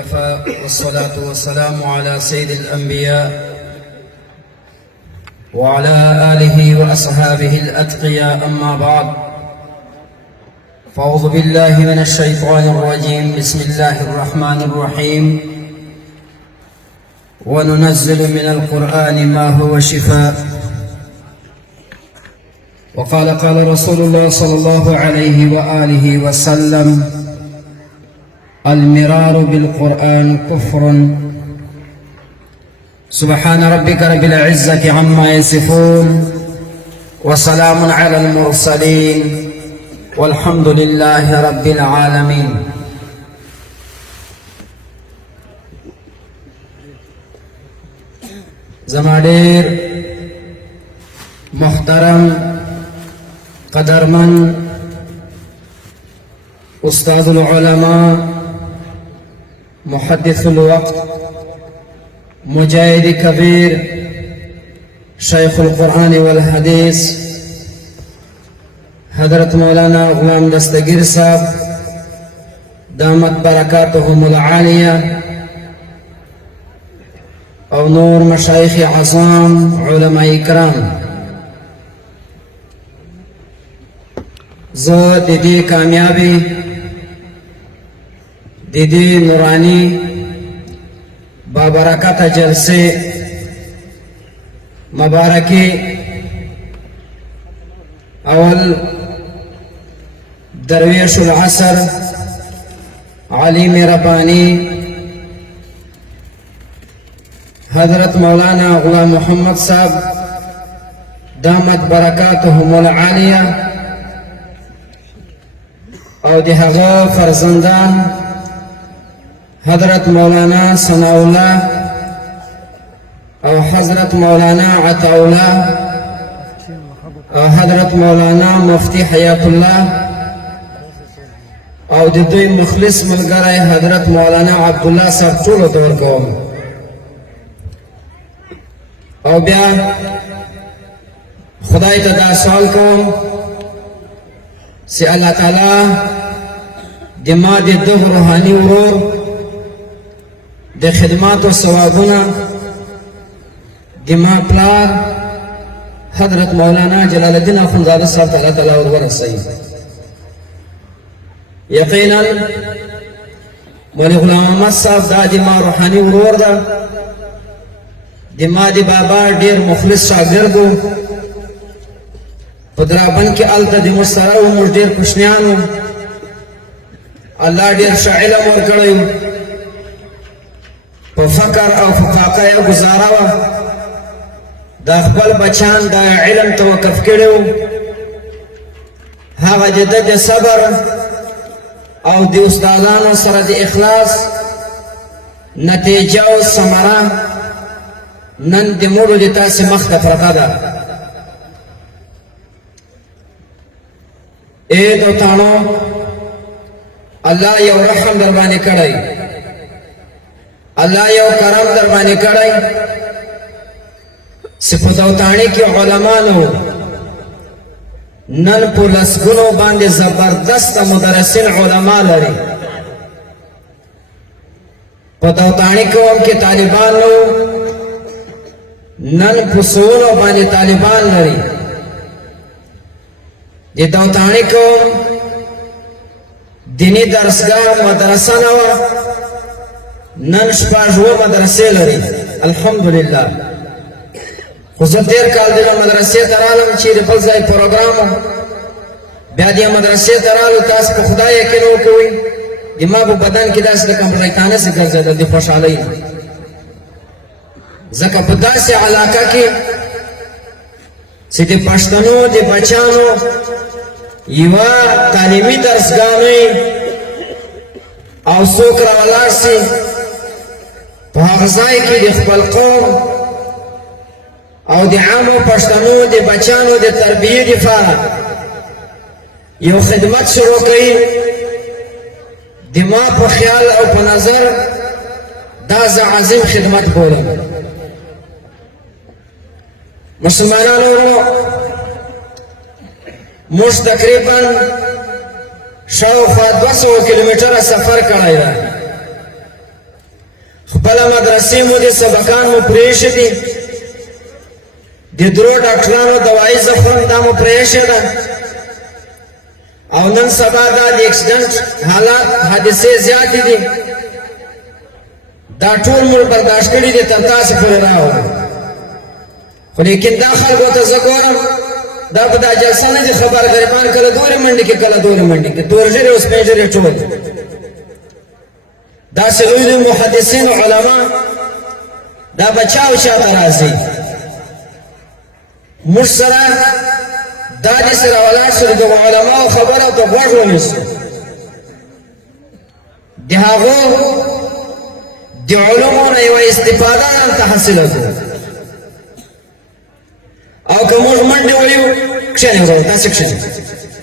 وكفى والصلاة والسلام على سيد الأنبياء وعلى آله وأصحابه الأتقياء. أما بعد، فأعوذ بالله من الشيطان الرجيم. بسم الله الرحمن الرحيم. وننزل من القرآن ما هو شفاء. وقال رسول الله صلى الله عليه وآله وسلم: المرار بالقرآن كفر. سبحان ربك رب العزة عما يصفون وسلام على المرسلين والحمد لله رب العالمين. زما محترم قدرمن استاذ العلماء محدث الوقت مجاهد كبير شيخ القرآن والحديث حضرت مولانا غلام دستگیر صاحب دامت برکاتهم العالیہ او نور مشایخ عظام علماء اکرام، زه د دې کامیابی د دې نورانی بابرکته جلسه مبارکی اول درویش العصر علیم ربانی حضرت مولانا غلام محمد صاحب دامت برکاتهم العالیہ او د هغه فرزندان حضرت مولانا ثناء الله او حضرت مولانا عطا الله او حضرت مولانا مفتی حیات الله او د دوی مخلص ملګری حضرت مولانا عبدالله صاحب ټولو ته ورکوم. او بیا خدای ته دا سوال کوم چې الله تعالی د ما د دغه روحاني ورور د خدمات او ثوابونه د ما پلار حضرت مولانا جلال الدین اخندزاده صاحب تعالی تعالی ورسوي. یقینا مولوی غلام محمد صاحب دا د ما روحاني ورور ده، د ما د بابا ډیر مخلص شاګرد و. په درابن کې هلته د موږ سره و، موږ ډېر کوچنیان وو. الله ډېر ښه علم ورکړی و، په فقر او په فاقه یې ګزاره وه. دا خپل بچیان د علم ته وقف کړي وو. هغه د ده د صبر او د استادانو سره د اخلاص نتیجه او ثمره نن د موږ د تاسې مخ ته پرته ده. اے دوستانو، الله یو رحم در باندې کړی، الله یو کرم در باندې کړی چې په دوتاڼي کې علمانو نن په لسګونو باندې زبردست مدرسین علما لري. په دوتاڼي کې هم کې طالبان نن په سوونو باندې طالبان لري. د دوتاڼي کوم دینی درسګاه مدرسه نه وه، نن شپږ اووه مدرسې لري. الحمدلله. خو زه تېر کال دغه مدرسې ته رالم، چېرې بل ځای پروګرام و، بیا دې مدرسې ته رالو. تاسو په خدای یقین وکوئ، د ما په بدن کې داسې لکه شیطانه سې ګرځېدل د خوشحالۍ نه، ځکه په داسې علاقه کې چې د پښتنو د بچیانو یوه تعلیمي درسګاه او څوک راولاړ سي په هغه ځای کې د خپل قوم او د عامو پښتنو د بچیانو د تربیې دپاره یو خدمت شروع کوي. د ما په خیال او په نظر دا زه عظیم خدمت بولم. مسلمانانو، موږ تقریبا شاوخوا 200 کیلومتره سفر کړی دی خپله مدرسې مو دي سبقان مو پرېښي دي د درو ډاکټرانو دوایي زه خورم دا مو پرېښې ده او نن سبا دا د اکسیډنټ حالات حادثې زیاتې دي دا ټول مو برداشت کړي دي تر تاسې پورې راوړو خو لیکن دا خلکو ته زه ګورم دا په دا جلسه نه دي خبر غریبان کله دورې منډې کې کله دورې منډې کې تورژرې او سپین ژرې ټول داسې لوی لوی محدثین او علما دا به چا او چا ته راځي موږ سره دا دې سره ولاړ شو د علماو خبره ته غوږ ونیسو د هغو د علومو نه یوه استفاده هلته حاصله کړو او که موږ منډې ویو کښېنئ ورو تاسې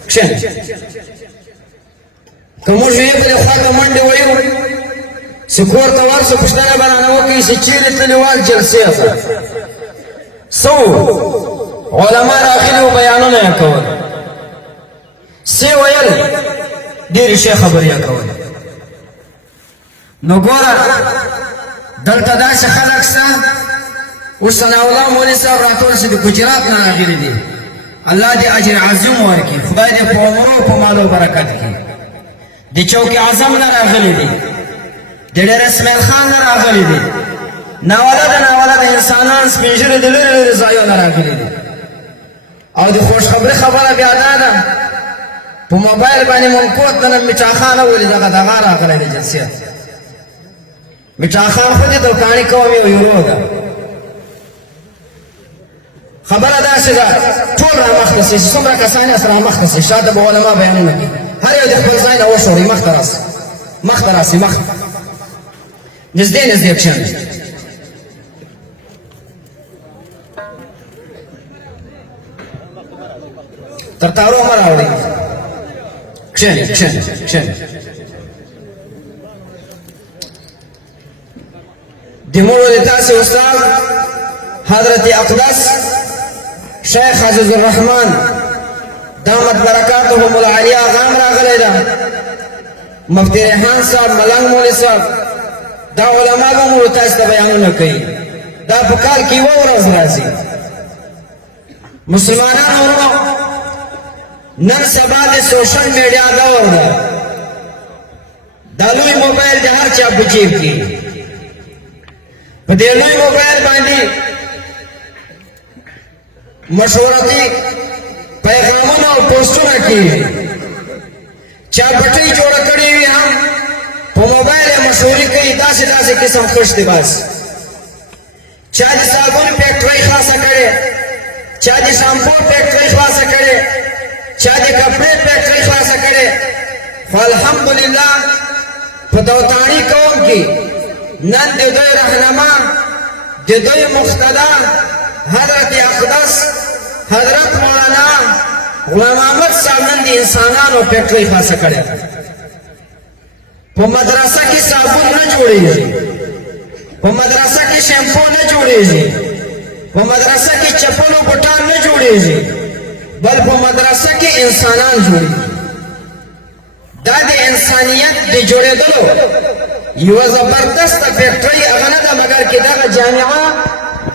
کښېنئ که موږ یې بلې خوا ته منډې ویو چې کور ته ورسو پوښتنه به رانه وکړي چې چېرې تللي وال جلسې ته څه علما راغلي وو بیانونه یې کول څه ویل ډېرې ښې خبرې یې کول نو ګوره دلته داسې خلک شته اوس ثناءالله مولوي صاحب راټول شي د ګجرات نه راغلي دي الله دې اجر عظیم ورکړي خدای دې په عمرو په مالو برکت کړي د چوک اعظم نه راغلي دي د ډېر اسماعیل خان نه راغلي دي ناولده انسانان سپین ږیرې د لرې لرې ځایو نه راغلي دي او د خوشخبري خبره بیا دا ده په موبایل باندې منقوط د نن مچا خان ولې دغه راغلی دی جلسې مچا خان خو دې دوکاني قوم یو یورو ده خبره داسې ده ټول رامخته شي چې څومره کسان یې سره رامخته شي شاته به علما بیانونه کوي هر یو د خپل ځای نه وشورئ مخته راسئ نږدې کښېنئ تر تارو مه راوړئ کښېنئ د موږ د تاسې استاد حضرت اقدس شیخ عزیز الرحمن دامت برکاتهم العالیه غام راغلی ده مفتی ریحان صاحب ملنګ مولوي صاحب دا علما به مو تاسو ته بیانونه کوي دا په کال کې یوه ورځ راځي مسلمانانو ورونو نن سبا د سوشل میډیا دور ده دا لوی موبایل د هر چا په جیب کې په دې لوی موبایل باندې مشورتي پیغامونه او پوسټونه کېږي چا بټۍ جوړه کړې وي هم په موبایل یې مشورې کوي داسې قسم خوش دی بس چا د صابون فیکټرۍ خلاصه کړې چا د شامپو فیکټرۍ خلاصه کړې چا د کپړې فیکټرۍ خلاصه کړې خو الحمدلله په دوتاڼي قوم کې نن د دوی رهنما د دوی مقتدا حضرت اقدس حضرت مولانا غلام احمد صاحب نن د انسانانو فیکټرۍ خلاصه کړې په مدرسه کې صابون نه جوړېږي په مدرسه کې شیمپو نه جوړېږي په مدرسه کې چپل او بوټان نه جوړېږي بل په مدرسه کې انسانان جوړېږي دا د انسانیت د جوړېدلو یوه زبردسته فیکټرۍ هغه نه ده مګر کې دغه جامعه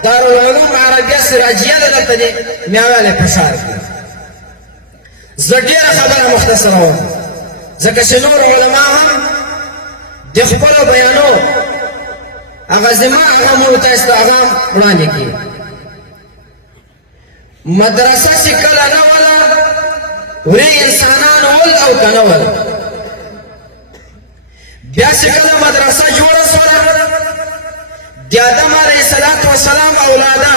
دارالعلوم عربیه سراجیه ده دلته د میاوالی په ښار کې زه ډېره خبره مختصره وم ځکه چې نور علما هم د خپلو بیانو هغه زما هغه مونږ تاسو ته هغه وړاندې کړي مدرسه چې کله نه وله ورې انسانان ول او که نه ول بیا چې کله مدرسه جوړه شوله د آدم علیه السلام اولاده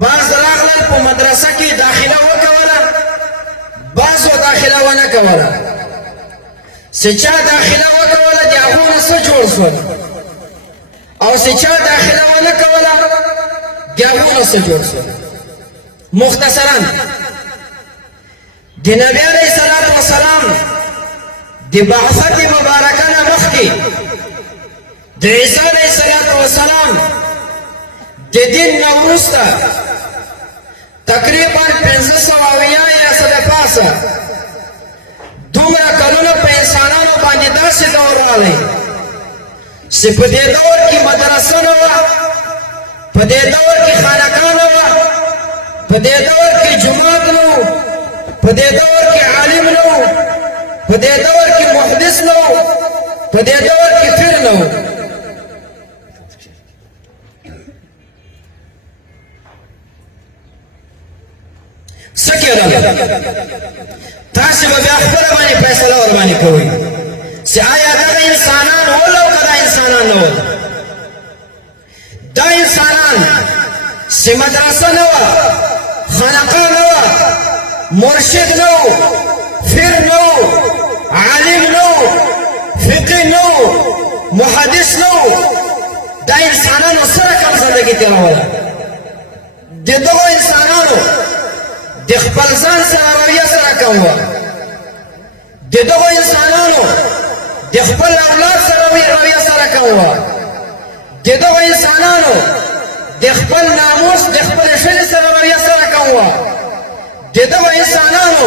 بعض راغلل په مدرسه کې داخله وکوله بعضو داخله ونه کوله چې چا داخله وکوله د هغو نه څه جوړ شول او چې چا داخله ونه کوله د هغو نه څه جوړ شول مختصرا د نبي علیه السلام د بعثت مبارکه نه مخکې د عیسی علیه السلام د دین نه وروسته تقریبا 580 یا څه د پاسه دومره کلونه په انسانانو باندې داسې دور راغلی چې په دې دور کې مدرسه نه وه، په دې دور کې خانقاه نه وه، په دې دور کې جومات نه و، په دې دور کې عالم نه و، په دې دور کې محدث نه و، په دې دور کې پیر نه و. څه کېدل؟ تاسې به بیا خپله باندې فیصله ورباندې کوئ چې آیا دغه انسانان ول او که دا انسانان نه ول. دا انسانان چې مدرسه نه وه، خانقاه نه وه، مرشد نه و، پیر نه و، عالم نه و، فقih نه و، محدث نه و، دا انسانانو سره کم زندګي تېروله. د دغو انسانانو د خپل ځان سره رویه سره کم وه، د دغو انسانانو د خپل اولاد سره رویه سره کم وه، د دغو انسانانو د خپل ناموس د خپل ښځې سره رویه سره کم وه، د دغو انسانانو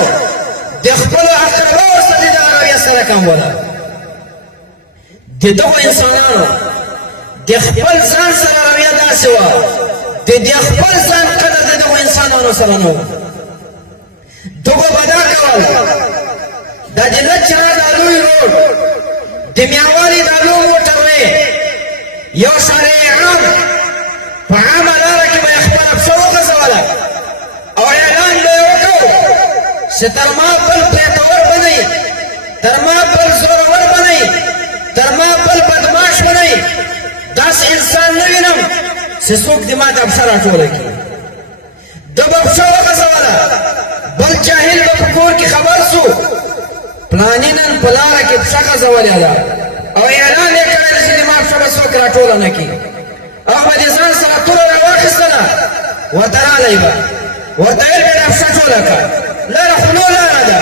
د خپلو اقرباو سره دغه رویه سره کم وه. د دغو انسانانو د خپل ځان سره رویه داسې وه، د دې خپل ځان قدر د دغو انسانانو سره نه و. دغو به دا کول، دا د نچرا دا لوی روډ، د میاوالي دا لوی موټروې، یو شارع عام په عامه لاره کې به یې خپله پښه وغځوله او اعلان به یې وکړو چې تر ما بل پریتور به نه یي، تر ما بل زورور به نه یي، تر ما بل بدماش به نه یي، داسې انسان نه وینم چې څوک دې ما ته پښه راټوله کړي. ده به پښه وغځوله، بل جاهل به په کور کې خبر سو پلاني نن په لاره کې پښه غځولې ده او اعلان یې کړی چې زما پښه به څوک راټوله نه کړي. هغه به د ځان سره توره راواخیستله، ورته رالی به ورته ویل به دا پښه ټوله کړه. لاره خو نو لاره ده،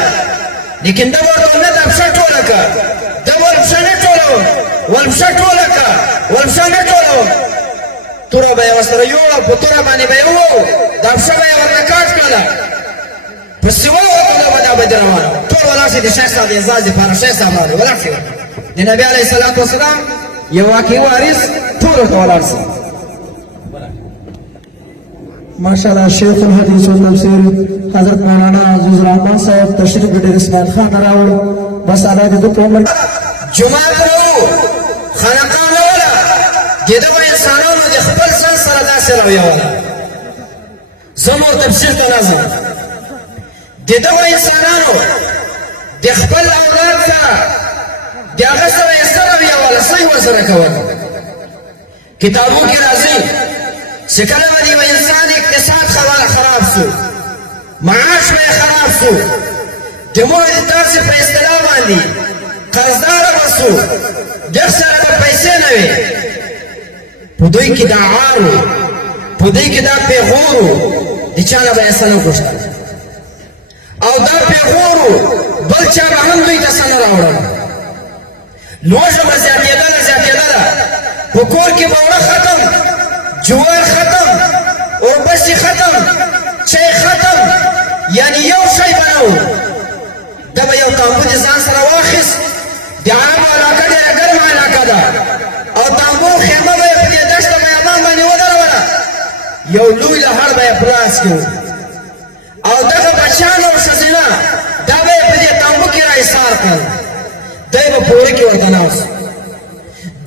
لیکن ده به ورته نه دا پښه ټوله کړه، ده ول پښه نه ټولوم، ول پښه ټوله کړه، ول پښه نه ټولوم. توره به یې ورسره یوړه، په توره باندې به یې ووو، دا پښه به یې ورته کاټ کړله، په سیوا وکړه به دا به دې روانه ټول ولاړ شي. د شیخ صاحب د اعزاز دپاره شیخ صاحب راغلی، ولاړ شي. د نبي علیه الصلاة وسلام یو واقعي وارث ټولو ته ولاړ شي. माशाल्लाह शेख الحدیث و تفسیر حضرت مولانا عزیز الرحمان صاحب تشریف ډېر اسماعیل خان راوړ. بس الله دې په عمر جمعه نه و، خانقاه نه وله، د دغو انسانانو د خپل ځان سره داسې رویه وله. زه نور تفسیر ته نه ځم. د دغو انسانانو د خپل اولاد سره د هغه سره یې څه رویه وله، څه یې ورسره کول. کتابو کې راځي چې کله به د یوه انسان اقتصاد خراب سو، معاش به یې خراب سو، د مور د داسې په اصطلاح باندې قرضداره به سو، دغ سره به پیسې نه وې، په دوی کې دا عار و، په دوی کې دا پیغور و، د چا نه به یې څه نه غوښتل او دا پیغور و بل چا به هم دوی ته څه نه راوړل. لوږه به زیاتېدله، په کور کې به اوړه ختم، جوار ختم، اوربشې ختم، چای ختم، یعنی یو شی به نه و. ده به یو تامبو د ځان سره واخیست، د عامه علاقه د ګرمه علاقه ده او تامبو خیمه به یې په دې دشته بیابان باندې ودروله، یو لوی لهر به یې په لاس کې و او دغه بچیان او ښځینه دا به یې په دې تامبو کې را ایسار کړل. دی به په وره کې ورته ناست،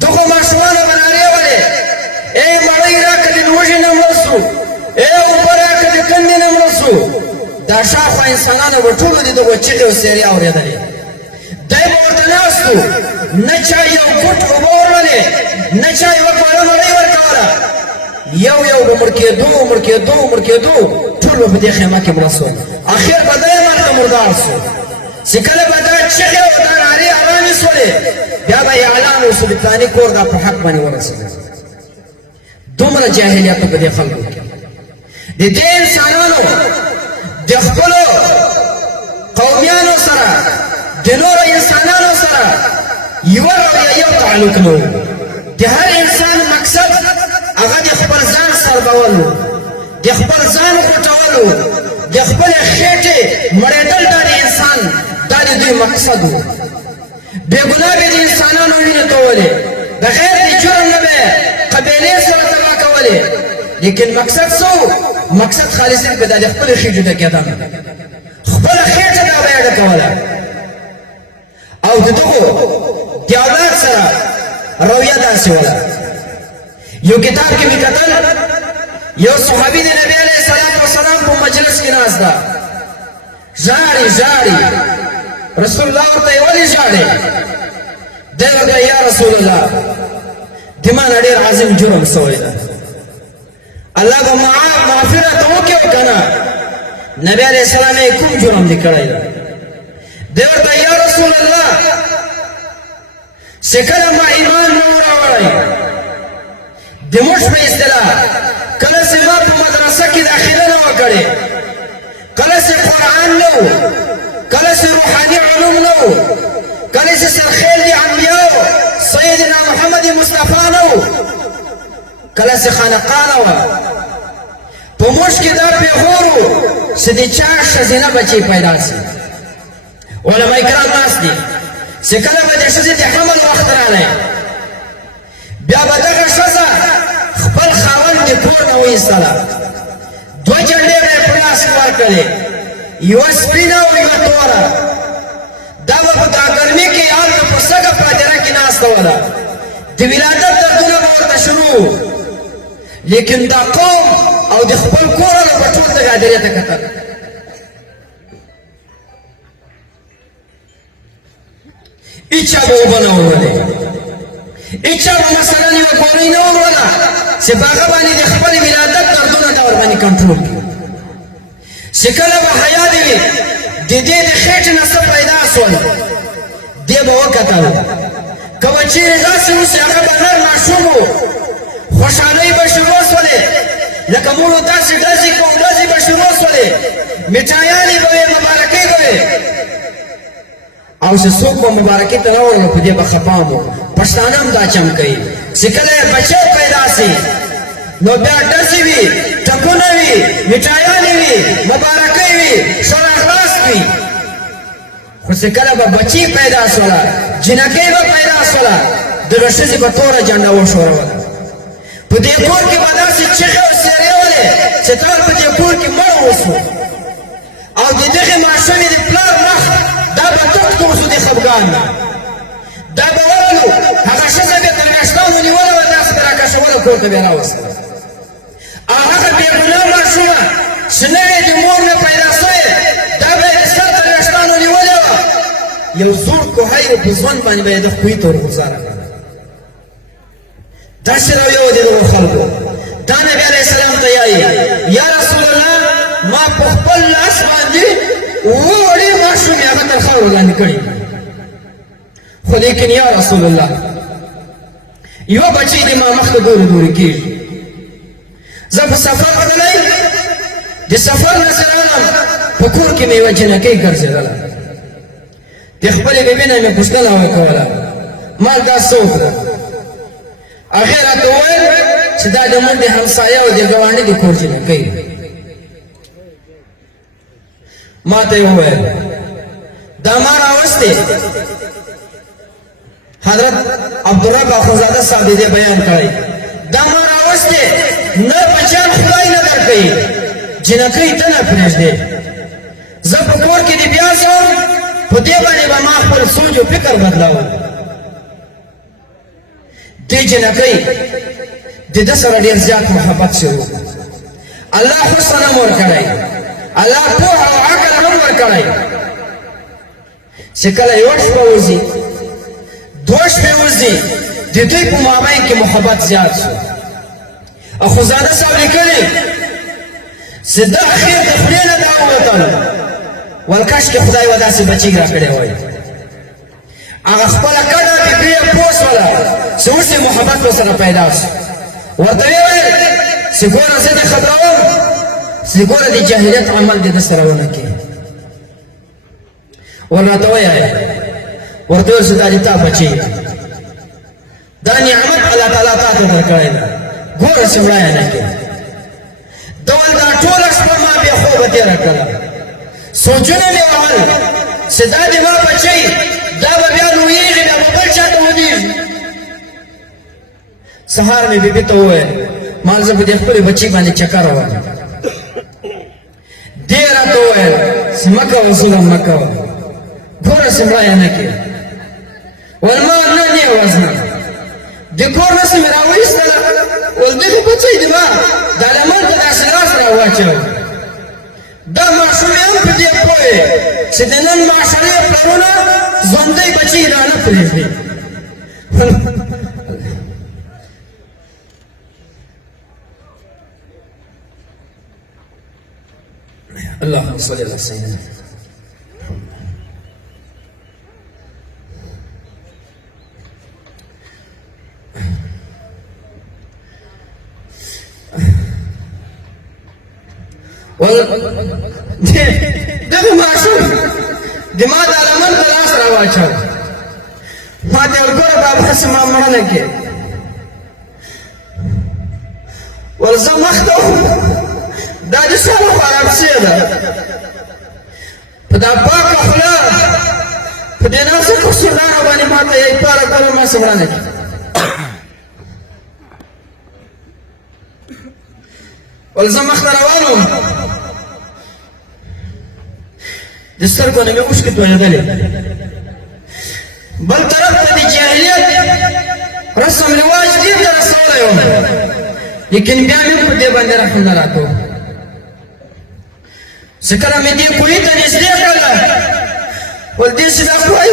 دغو ماشومانو به نارې ولې، ای مړۍ راکړه د لوږې نه مړ سو، ای اوبه راکړه د تندې نه مړ سو. دا شاوخوا انسانانو به ټولو د دغو چغې او سیرې اورېدلې. دی به ورته ناست و، نه چا یو ګوټ اوبه ورولې، نه چا یوه پاړه مړۍ ورکوله، یو یو به مړ کېدو، ټول به په دې خیمه کې مړه سول. اخر به دی مرګ مردار سو چې کله به دا چغې او دا نارې روانې سولې، بیا به یې اعلان وسو د فلاني کور دا په حق باندې ورسېده. دومره جاهلیت په دې خلکو کې. د دې انسانانو د خپلو قومیانو سره د نورو انسانانو سره یوه رویه، یو تعلق نه و. د هر انسان مقصد هغه د خپل ځان سربول و، د خپل ځان غوټول و، د خپلې خېټې مړېدل. دا د انسان دا د دوی مقصد و. بې ګناه به د انسانانو وینې توولې، بغیر د لیکن مقصد سو مقصد خالص په د خپل خېټه ته کېدم خپل خېټه دا وایډ کوله او دغه دیالات سره رویه داسې وله یو کتاب کې مې کتل یو صحابي د نبی علیه الصلاة والسلام په مجلس کې ناست ده ژاړي رسول الله ورته ولې ژاړې دی ورته یا رسول الله د ما نه ډېر عظیم جرم سوی ده الله به معافرت وکړي او که نه نبی علیه السلام یې کوم جرم دې کړی ده دی ورته یا رسول الله چې کله ما ایمان نه و راوړی د موږ په اصطلاح کله چې ما په مدرسه کې داخله نه وه کړې کله چې قرآن نه و کله چې روحاني علوم نه و کله چې سرخیل د انبیاو سیدنا محمد مصطفی نه و کله چې خانقاه نه وه په موږ کې دا پیغور و چې د چا ښځینه بچی پیدا شي علما کرام ناست دي چې کله به د ښځې د حمل وخت راغلی بیا به دغه ښځه خپل خاوند د کور نه وایستله دوه جنډې به یې په لاس کې ورکړلې یوه سپینه او یوه توره دا به په دا ګرمي کې هلته په سږه په هدیره کې ناسته وله د ولادت دردونه به ورته شروع لیکن دا قوم او د خپل کور نه به ټول دغه هدیرې ته کتل هیچا به اوبه نه وولې هیچا به مثلا یوه ګولۍ نه ووله چې په هغه باندې د خپل ولادت دردونه دا ورباندې کنټرول کړي چې کله به حیا دې وي د دې د خېټې نه څه پیدا شول دې به وکتل که به چېرې داسې اوسي هغه به نر ماشوم و خوشحالۍ به شروع شولې لکه موږ داسې ډزې کوو ډزې به شروع شولې مټایانې به وې مبارکۍ به وې او چې څوک به مبارکۍ ته نه ورغلو په دې به خفام و پښتانه هم دا چم کوي چې کله یې بچی پیدا شي نو بیا ډزې وي ټکونه وي مټایانې وي مبارکۍ وي ښه راغلاست وي خو چې کله به بچی پیدا شوله جنکۍ به پیدا شوله دغه ښځې به توره جنډه وښوروله په دې کور کې به داسې چغې او سیرې ولې چې تا په دې کور کې مړ وسو او د دغې ماشومې د پلار مخ دا به تک توسو د خفګان نه دا به ورغلو هغه ښځه بیا تر میاشتانو نیوله وه داسې به راکشوله کور ته بیا راوستله او هغه بېګناه ماشومه چې نوې د مور نه پیدا شوې دا به یې د سر تر میاشتانو نیولې وه یو زوړ کوهی په ژوند باندې به یې د خوی ته ورغورځاره کړه داسې رویه وه د دغو خلکو دا نبي علیه السلام ته یایي یا رسول الله ما په خپل لاس باندې اووه وړې ماشومې هغه تر خاورو لاندې کړي خو لیکن یا رسول الله یوه بچی د ما مخ ته ګورې کېږي زه په سفر وتلی د سفر نه چې راغلم په کور کې مې یوه جنکۍ ګرځېدله د خپلې بېبي نه مې پوښتنه وکوله ما دا څه وکړه هغې راته وویل چې دا د موږ د همسایه او د ګاونډي د کور جنکۍ ما ته یې وویل دا ما راوستې حضرت عبدالرب اخوزاده صاحب دې بیان کړی دا ما راوستې نر بچیان خدای نه درکوي جنکۍ ته نه پرېږدې زه په کور کې دې بیا شم په دې باندې به ما خپل سوچ او فکر بدلاوه دې جنکۍ د ده سره ډېر زیات محبت شروع الله حسن هم ورکړی الله پوهه او عقل هم ورکړی چې کله یوه شپه وځي دوه شپې وځي د دوی په مابین کې محبت زیات شو اخوزاده صاحب لیکلي چې ده اخر د خولې نه دا ووتل ولکش کې خدای و داسې بچی راکړی وای هغه خپله کډه بېبي یې پوه شوله چې اوس یې محبت ورسره پیدا شو ورته ویې ویل چې ګوره زه دې خبروم چې ګوره د جاهلیت عمل دې ده سره ونه کړي ورراته ویایه ورته ویل چې دا د تا بچی دا نعمت الله تعالی تا ته درکړی ده ګوره چې وړایه نه کړي ده ویل دا ټوله شپه ما بې خوبه تېره کړله سوچونه مې وهل چې دا د ما بچی دا به بیا لویېږي بیا به بل چا ته ودېږي سهار مې بیبي ته وویل مال زه په دې خپلې بچي باندې چکر وایم دې راته وویل چې مه کوه ظلم مه کوه ګوره چې مړه یې نه کړې ویل ما نه نه یې وژنم د کور نه چې مې راوایستله ویل دې خو بچی دی ما دا لمن ته داسې لاس راواچوي دا ماشوم یې هم په دې پوه یې چې د نن معاشرې پلرونه ژوندی بچي رانه پرېږدي اللهم صل على سيدنا دغه ماشوم د ما د لمن په لاس راواچوه ما ته ورته وویل بابا چې ما مړه نه کړې ول زه مخته وم دا د چا لخوا راپسې ده په دا پاکه خوله په دې نازکو سرانو باندې ما ته یې پاره کړه ما چې مړه نه کړې ول زه مخته روان وم د سترګو نه مې اوښکې تویېدلې بل طرف ته د جاهلیت رسم رواج دې ته رسولی وم لیکن بیا مې په دې باندې رحم نه راته چې کله مې دې کوهي ته نږدې کړله ول دې چې دا کوهی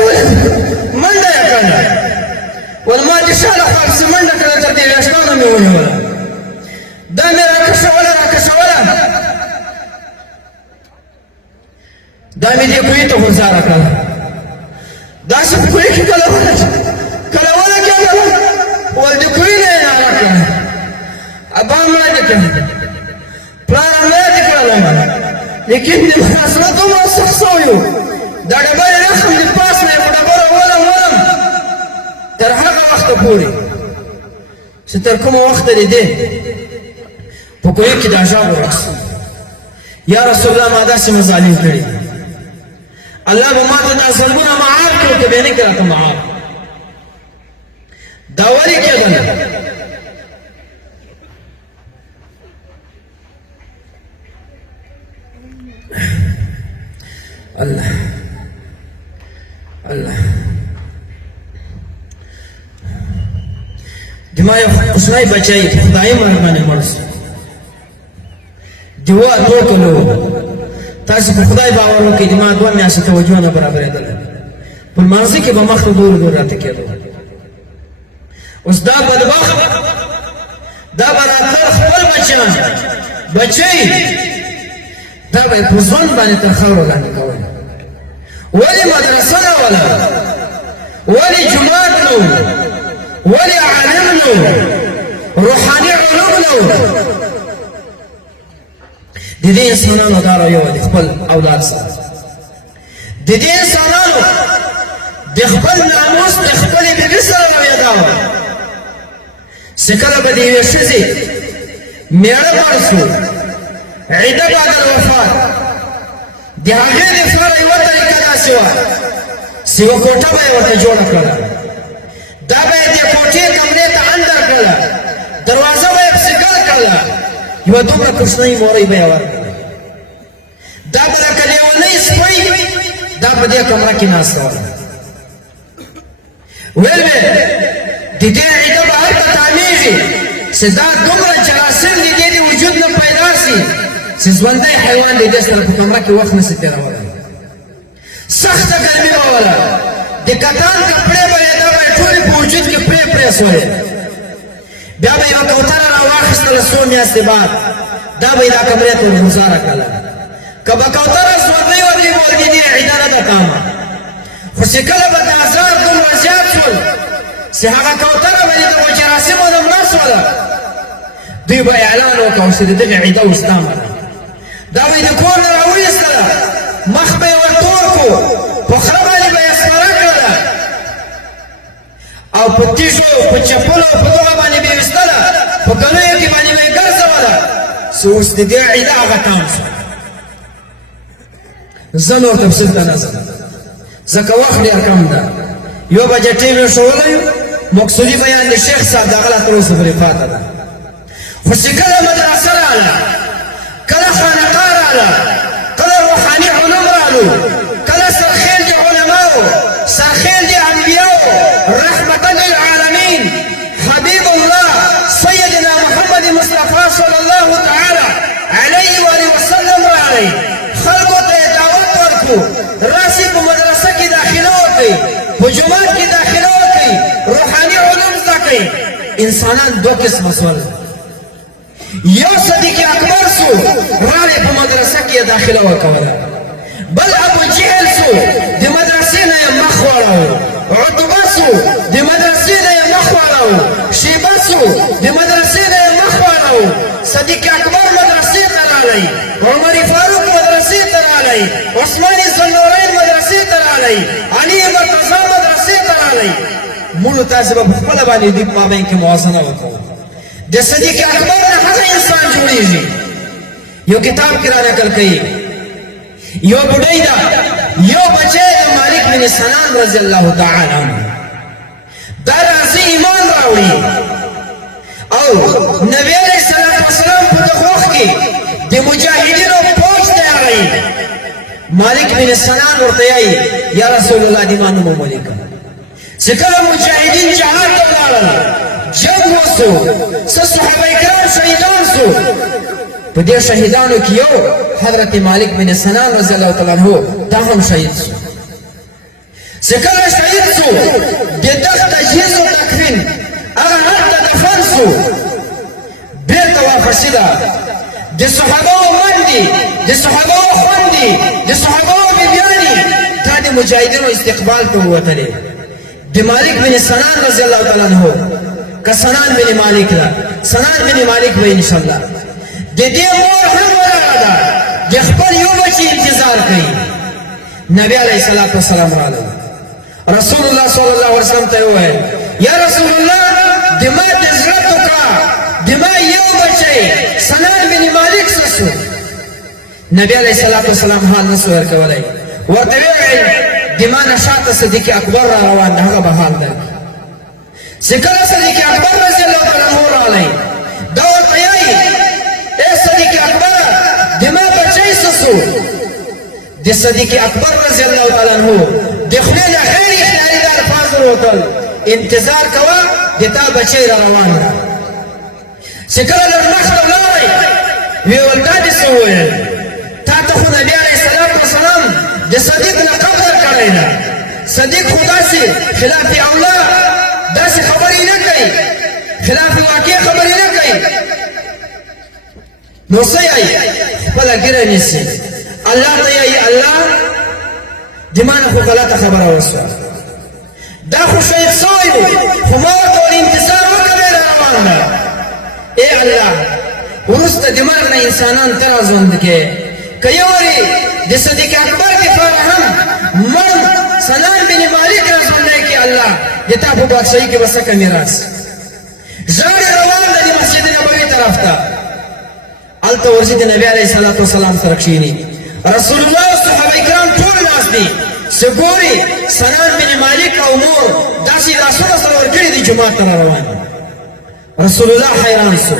منډه یې کړله ول ما د شا لخوا پسې منډه کړله تر دې ویښتانو مې ونیوله دا مې راکشوله دا مې دې کوهي ته غوځاره کړله داسې په کوهي کې کله ولګېدله ول د کوهي نه یې ناره کړله ابا مړه دې کړه پلاره مړه دې کړله لیکن د زړه دومره سخت شوی و دا ډبرې رخم د پاس نه یې په ډبره ولم تر هغه وخته پورې چې تر کومه وخته دې دی په کوهي کې دا غږ ورسو یا رسول الله ما داسې مظالم کړي الله به ما ته دا ظلمونه معاف کړي که بیا نه کړي راته معاف دا ولې کېدله الله الله د ما یو کوچنی بچی په خدایي مرګ باندې مړ شو د اوه اتو کلو تاسو په خدای باور وکړئ د ما دوه میاشتې توجه نه برابرېدله په لمانځه کې به مخ ته دور دور راته کېدو اوس دا بدبخت دا به راتلل خپل بچی دا به یې په ژوند باندې تر خاورو لاندې کول ولې مدرسه نه وله ولې جومات نه ولې عالم نه روحاني علوم نه د دې انسانانو دا رویه وه د خپل اولاد سره د دې انسانانو د خپل ناموس د خپلې بېبي سره رویه دا وه چې کله به د یوې ښځې مېړه مړ شو عده بعد الوفات د هغې دپاره یوه طریقه داسې وه چې یوه کوټه به یې ورته جوړه کړله دا به یې د کوټې کمرې ته اندر کړله دروازه به یې پسې ګل کړله یوه دومره کوچنۍ مورۍ به یې ورکړله دا به لکه لیونۍ سپی دا په دې کمره کې ناسته وه ویل مې د دې عده به هلته تامیږي چې دا دومره جراثیم د دې د وجود نه پیدا شي چې ژوندی حیوان د دې سره په کمره کې وخت نشي تېرولی سخته ګرمي به وله د کتان کپړې به یې دا به یې ټولې په وجود کې پرې سولې بیا به یوه کوتره راواخیستله څو میاشتې بعد دا به یې دا کمرې ته ورګوزاره کړله که به کوتره ژوندۍ ورغلي به ول د دې عیده نه ده کامه خو چې کله به د آزار دومره زیات شول چې هغه کوتره به د دغو جراثیمو نه مړه شوله دوی به اعلان وکړو چې د دغې عیده اوس تامه ده دا به یې د کور نه راویستله مخ به یې ورتور کړو په خره باندې به یې سپاره کړله او په تیږو په چپلو په دغه باندې به یې ویستله په ګلیو کې باندې به یې ګرځوله چې اوس د دې عیده هغه تام شو زه نور تفصیل ته نه ځم ځکه وخت ډېر کم ده یوه بجه ټیم یې ښوولی مقصودي بیان د شیخ صاحب د هغه لا تر اوسه پورې پاته ده خو چې کله مدرسه راله کله خانقاه راله کله روحاني علوم رالو کله سرخیل د علماو سرخیل د انبیاو رحمتا للعالمین حبیب الله سیدنا محمد مصطفی صلی الله تعالی علیه وآله وسلم رالی خلقو ته دعوت ورکو راشي په مدرسه کې داخله وکړي په جومات کې داخله وکړي روحاني علوم زده کړي انسانان دو قسمه شول یو صدیق اکبر سو رالی په مدرسه کې داخله ورکوله بل ابو جهل سو د مدرسې نه یې مخ واړاوه عتبه سو د مدرسې نه یې مخ واړاوه شیبه سو د مدرسې نه یې مخ واړاوه صدیق اکبر مدرسې ته رالی عمر فاروق مدرسې ته رالی عثمان ذوالنورین مدرسې ته رالی علي مرتضی مدرسې ته رالی موږ تاسې به په خپله باندې دې مابین کې موازنه وکړو د صدیق اکبر نه هغه انسان جوړیږي یو کتاب کې را نقل کوي یو بډۍ ده یو بچی د مالک بن سنان رضی الله تعالی عنه دا راځي ایمان راوړي او نبی علیه السلام په دغه وخت کې د مجاهدینو فوج تیاروي مالک بن سنان ورته وایي یا رسول الله دې ما نوم ولیکه چې کله مجاهدین جهاد ته ولاړل جنگ وسو څه صحابه کرام شهیدان سو په دې شهیدانو کې یو حضرت مالک بن سنان رضی الله تعالی عنہ دا هم شهید سو چې کله شهید سو د دغه تجهیز او تکفین هغه هلته دفن سو بیرته واپسې ده د صحابهو منډې د صحابهو خوندې د صحابهو بیبیانې دا د مجاهدینو استقبال ته ووتلې د مالک بن سنان رضی الله تعالی عنہ که سنان بن مالک ده سنان بن مالک به انشاءالله د دې مور هم ولاړه ده د خپل یو بچي انتظار کوي نبی علیه الصلاة والسلام راغی رسول الله صلی الله علیه وسلم ته وویل یا رسول الله د ما د زړه ټوکه د ما یو بچی سنان بن مالک څه شو نبی علیه الصلاة والسلام حال نسو ورکولی ورته ویل د ما نه شاته صدیق اکبر را روان ده هغه به حال درکړي چې کله صدیق اکبر رضی الله تعالی عنہ راغلی دا ورته وایي اے صدیق اکبر د ما بچی څه شو د صدیق اکبر رضی الله تعالی عنہ د خولې نه غیر اختیاري دا الفاظ ووتل انتظار کوه د تا بچی را روان ده چې کله لږ مخته ولاړی ویې ویل دا دې څه وویل تا ته خو نبي علیه السلام وسلام د صدیق لقب درکړی ده صدیق خو داسې خلاف اولا داسې خبرې نه کوي خلاف واقع خبرې نه کوي نو څه یایي خپله ګیره نیسي الله ته یایي الله د ما نه خو غلطه خبره وسوه دا خو شهید سوی و خو ما ورته ول انتظار وکړې را روان ده ای الله وروسته د مرګ نه انسانان ته را ژوند کې که یو وارې د صدیق اکبر دپاره هم مړ سنان بن مالک را ژوندی کړي الله د تا په بادشاهي کې به څه کمې راسي ژاړې روان ده د مسجد نبوي طرف ته هلته ورځي د نبي علیه الصلاة والسلام سره کښېني رسول الله صحابه کرام ټول ناست دي چې ګوري سنان بن مالک او مور داسې لاسونه سره ورکړي دي جومات ته را روان رسول الله حیران سو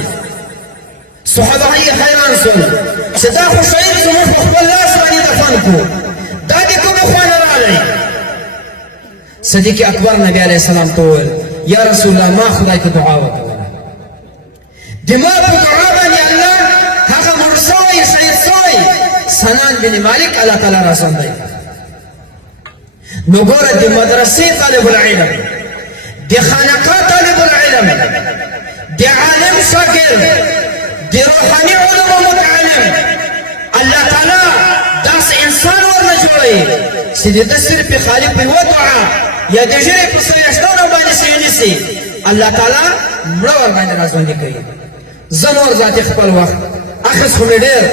صحابه یې حیران سول چې دا خو شهید زموږ په خپل لاس باندې دفن کړو دا د کومې خوا نه راغلی صدیق اکبر نبی علیه السلام ته وویل یا رسول الله ما خدای ته دعا وکړله د ما په دعا باندې الله هغه مړ سوی شهید سوی سنان بن مالک الله تعالی را ژوندی نو ګوره د مدرسې طالب العلم د خانقاه طالب العلم د عالم شاګرد د روحاني علومو متعلم الله تعالی داسې انسان ورنه جوړوي چې د ده صرف خالي په یوه دعا یا د ژبې په سویشتانو باندې سې نیسي الله تعالی مړه ورباندې را ژوندي کوي زه نور ذاتي خپل وخت اخذ خو مې ډېر